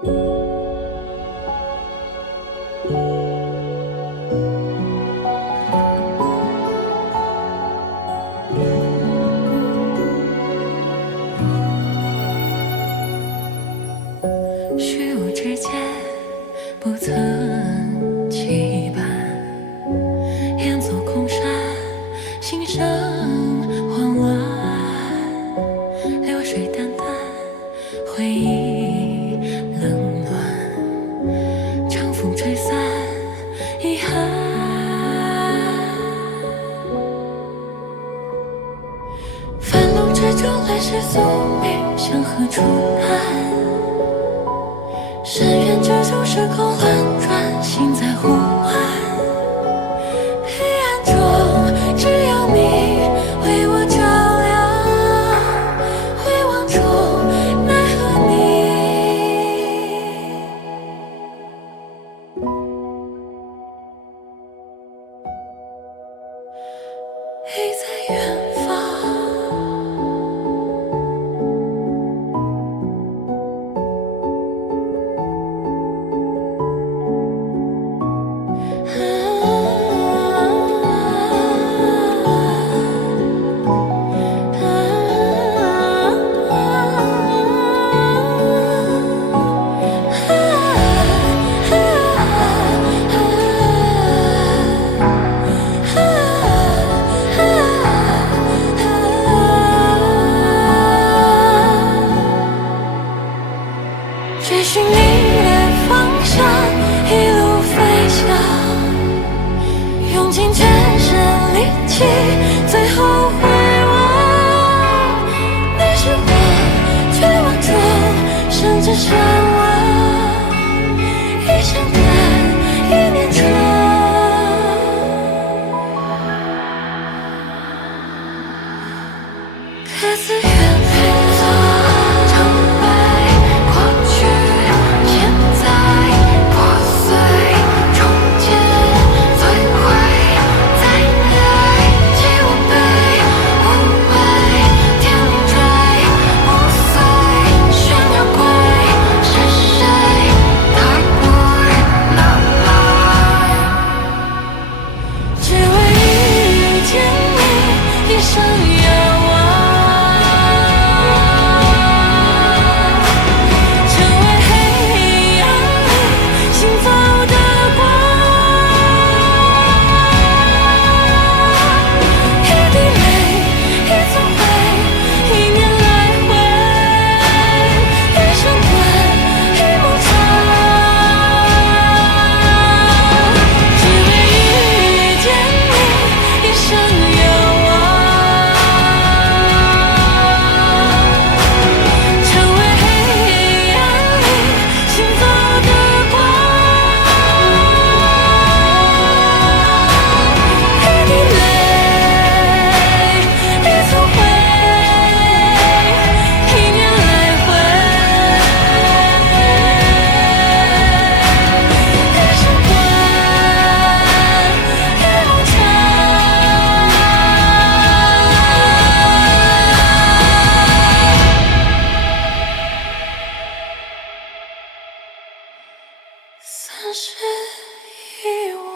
虚无之间不曾期盼，眼作空山，心生慌乱，流水淡淡，回忆冷暖，长风吹散遗憾。繁露之中来时宿命，向何处谈？深渊之中，时空轮转，心在呼唤。黑暗中，只有你为我照亮。回望中，奈何你已在远方。追寻你的方向，一路飞翔，用尽全身力气，最后回望。你是我绝望中甚至向往，一生短，一念长，各自远飞。算是遗忘。